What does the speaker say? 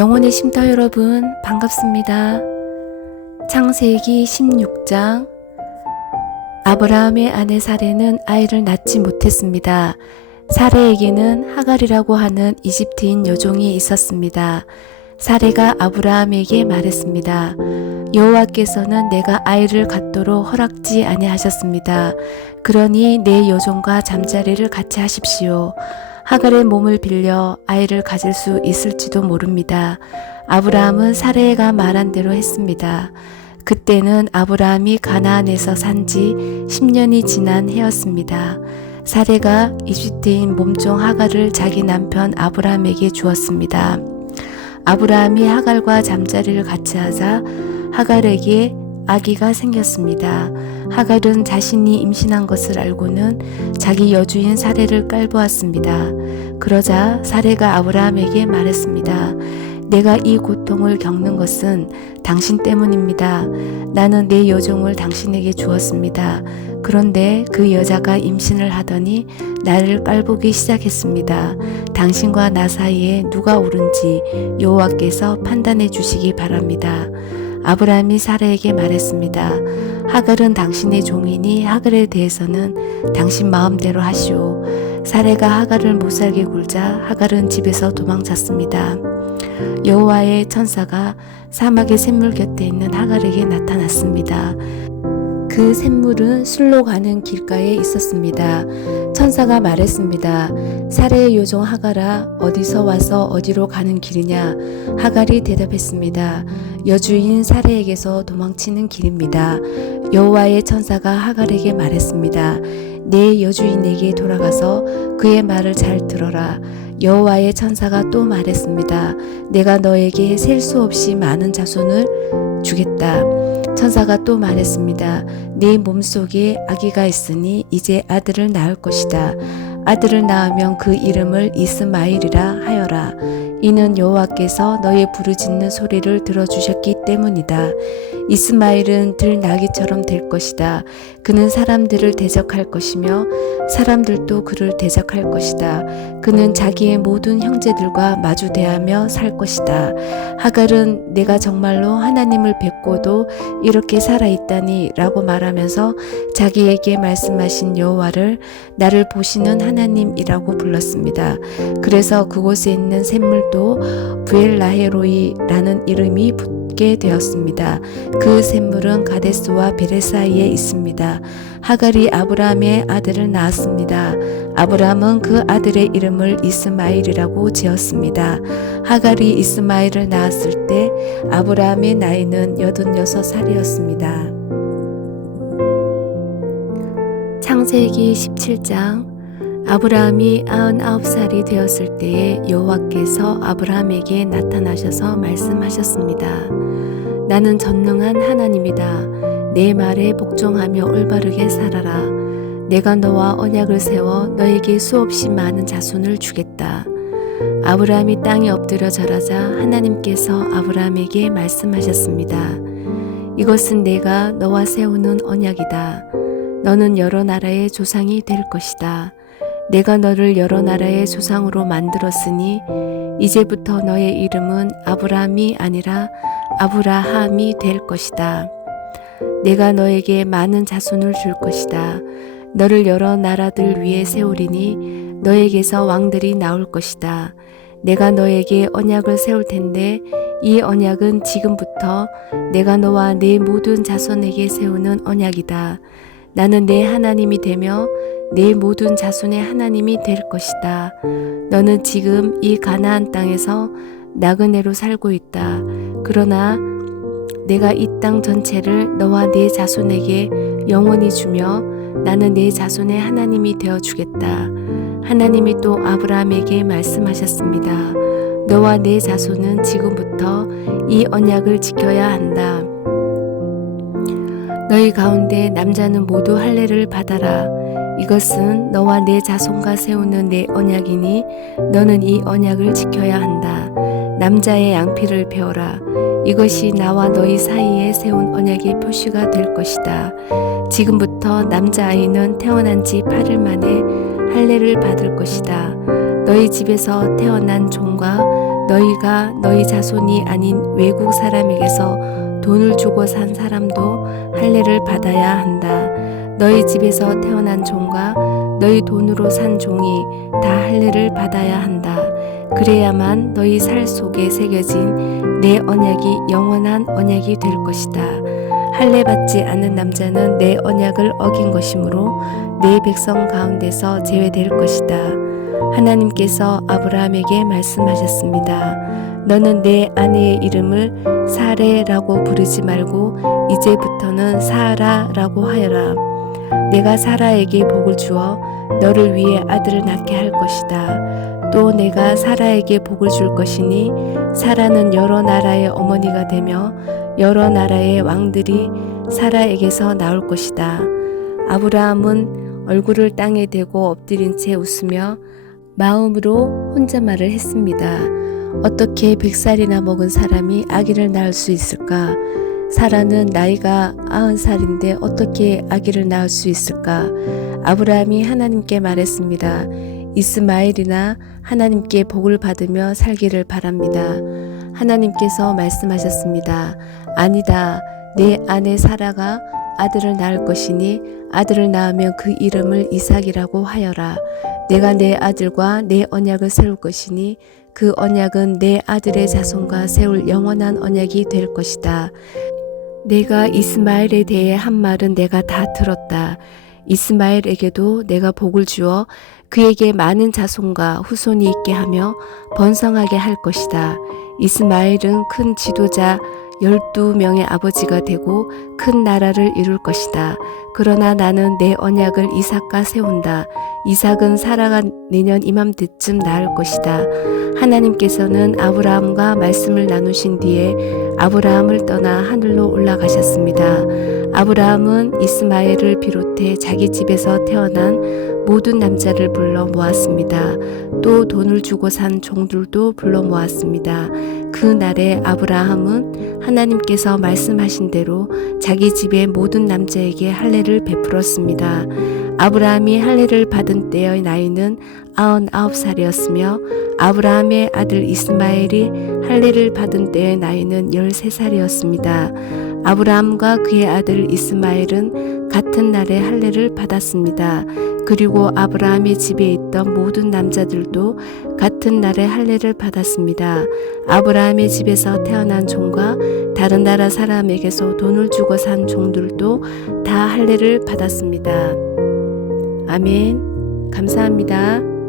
영혼의 쉼터 여러분 반갑습니다. 창세기 16장. 아브라함의 아내 사레는 아이를 낳지 못했습니다. 사레에게는 하갈이라고 하는 이집트인 여종이 있었습니다. 사레가 아브라함에게 말했습니다. 여호와께서는 내가 아이를 갖도록 허락지 아니하셨습니다. 그러니 내 여종과 잠자리를 같이 하십시오. 하갈의 몸을 빌려 아이를 가질 수 있을지도 모릅니다. 아브라함은 사레가 말한 대로 했습니다. 그때는 아브라함이 가나안에서 산 지 10년이 지난 해였습니다. 사레가 이집트인 몸종 하갈을 자기 남편 아브라함에게 주었습니다. 아브라함이 하갈과 잠자리를 같이 하자 하갈에게 아기가 생겼습니다. 하갈은 자신이 임신한 것을 알고는 자기 여주인 사레를 깔보았습니다. 그러자 사레가 아브라함에게 말했습니다. 내가 이 고통을 겪는 것은 당신 때문입니다. 나는 내 여종을 당신에게 주었습니다. 그런데 그 여자가 임신을 하더니 나를 깔보기 시작했습니다. 당신과 나 사이에 누가 옳은지 여호와께서 판단해 주시기 바랍니다. 아브라함이 사라에게 말했습니다. 하갈은 당신의 종이니 하갈에 대해서는 당신 마음대로 하시오. 사레가 하갈을 못살게 굴자 하갈은 집에서 도망쳤습니다. 여호와의 천사가 사막의 샘물 곁에 있는 하갈에게 나타났습니다. 그 샘물은 술로 가는 길가에 있었습니다. 천사가 말했습니다. 사레의 여종 하갈아, 어디서 와서 어디로 가는 길이냐? 하갈이 대답했습니다. 여주인 사레에게서 도망치는 길입니다. 여호와의 천사가 하갈에게 말했습니다. 내 여주인에게 돌아가서 그의 말을 잘 들어라. 여호와의 천사가 또 말했습니다. 내가 너에게 셀 수 없이 많은 자손을 주겠다. 천사가 또 말했습니다. 네 몸속에 아기가 있으니 이제 아들을 낳을 것이다. 아들을 낳으면 그 이름을 이스마엘이라 하여라. 이는 여호와께서 너의 부르짖는 소리를 들어주셨기 때문이다. 이스마엘은 들나귀처럼 될 것이다. 그는 사람들을 대적할 것이며 사람들도 그를 대적할 것이다. 그는 자기의 모든 형제들과 마주대하며 살 것이다. 하갈은 내가 정말로 하나님을 뵙고도 이렇게 살아있다니 라고 말하면서 자기에게 말씀하신 여호와를 나를 보시는 하나님이라고 불렀습니다. 그래서 그곳에 있는 샘물도 부엘라헤로이라는 이름이 붙게 되었습니다. 그 샘물은 가데스와 베레 사이에 있습니다. 하갈이 아브라함의 아들을 낳았습니다. 아브라함은 그 아들의 이름을 이스마엘이라고 지었습니다. 하갈이 이스마엘을 낳았을 때 아브라함의 나이는 86살이었습니다. 창세기 17장. 아브라함이 99살이 되었을 때에 여호와께서 아브라함에게 나타나셔서 말씀하셨습니다. 나는 전능한 하나님이다. 내 말에 복종하며 올바르게 살아라. 내가 너와 언약을 세워 너에게 수없이 많은 자손을 주겠다. 아브라함이 땅에 엎드려 절하자 하나님께서 아브라함에게 말씀하셨습니다. 이것은 내가 너와 세우는 언약이다. 너는 여러 나라의 조상이 될 것이다. 내가 너를 여러 나라의 조상으로 만들었으니 이제부터 너의 이름은 아브라함이 아니라 아브라함이 될 것이다. 내가 너에게 많은 자손을 줄 것이다. 너를 여러 나라들 위에 세우리니 너에게서 왕들이 나올 것이다. 내가 너에게 언약을 세울 텐데 이 언약은 지금부터 내가 너와 내 모든 자손에게 세우는 언약이다. 나는 내 하나님이 되며 내 모든 자손의 하나님이 될 것이다. 너는 지금 이 가나안 땅에서 나그네로 살고 있다. 그러나 내가 이 땅 전체를 너와 네 자손에게 영원히 주며 나는 네 자손의 하나님이 되어 주겠다. 하나님이 또 아브라함에게 말씀하셨습니다. 너와 네 자손은 지금부터 이 언약을 지켜야 한다. 너희 가운데 남자는 모두 할례를 받아라. 이것은 너와 내 자손과 세우는 내 언약이니 너는 이 언약을 지켜야 한다. 남자의 양피를 베어라. 이것이 나와 너희 사이에 세운 언약의 표시가 될 것이다. 지금부터 남자아이는 태어난 지 8일 만에 할례를 받을 것이다. 너희 집에서 태어난 종과 너희가 너희 자손이 아닌 외국 사람에게서 돈을 주고 산 사람도 할례를 받아야 한다. 너희 집에서 태어난 종과 너희 돈으로 산 종이 다 할례를 받아야 한다. 그래야만 너희 살 속에 새겨진 내 언약이 영원한 언약이 될 것이다. 할례 받지 않는 남자는 내 언약을 어긴 것이므로 내 백성 가운데서 제외될 것이다. 하나님께서 아브라함에게 말씀하셨습니다. 너는 내 아내의 이름을 사레라고 부르지 말고 이제부터는 사라라고 하여라. 내가 사라에게 복을 주어 너를 위해 아들을 낳게 할 것이다. 또 내가 사라에게 복을 줄 것이니 사라는 여러 나라의 어머니가 되며 여러 나라의 왕들이 사라에게서 나올 것이다. 아브라함은 얼굴을 땅에 대고 엎드린 채 웃으며 마음으로 혼자 말을 했습니다. 어떻게 100살이나 먹은 사람이 아기를 낳을 수 있을까? 사라는 나이가 90살인데 어떻게 아기를 낳을 수 있을까? 아브라함이 하나님께 말했습니다. 이스마엘이나 하나님께 복을 받으며 살기를 바랍니다. 하나님께서 말씀하셨습니다. 아니다. 내 아내 사라가 아들을 낳을 것이니 아들을 낳으면 그 이름을 이삭이라고 하여라. 내가 내 아들과 내 언약을 세울 것이니 그 언약은 내 아들의 자손과 세울 영원한 언약이 될 것이다. 내가 이스마엘에 대해 한 말은 내가 다 들었다. 이스마엘에게도 내가 복을 주어 그에게 많은 자손과 후손이 있게 하며 번성하게 할 것이다. 이스마엘은 큰 지도자 12명의 아버지가 되고 큰 나라를 이룰 것이다. 그러나 나는 내 언약을 이삭과 세운다. 이삭은 사라가 내년 이맘때쯤 낳을 것이다. 하나님께서는 아브라함과 말씀을 나누신 뒤에 아브라함을 떠나 하늘로 올라가셨습니다. 아브라함은 이스마엘을 비롯해 자기 집에서 태어난 모든 남자를 불러 모았습니다. 또 돈을 주고 산 종들도 불러 모았습니다. 그 날에 아브라함은 하나님께서 말씀하신 대로 자기 집의 모든 남자에게 할례를 베풀었습니다. 아브라함이 할례를 받은 때의 나이는 99살이었으며 아브라함의 아들 이스마엘이 할례를 받은 때의 나이는 13살이었습니다. 아브라함과 그의 아들 이스마엘은 같은 날에 할례를 받았습니다. 그리고 아브라함의 집에 있던 모든 남자들도 같은 날에 할례를 받았습니다. 아브라함의 집에서 태어난 종과 다른 나라 사람에게서 돈을 주고 산 종들도 다 할례를 받았습니다. 아멘. 감사합니다.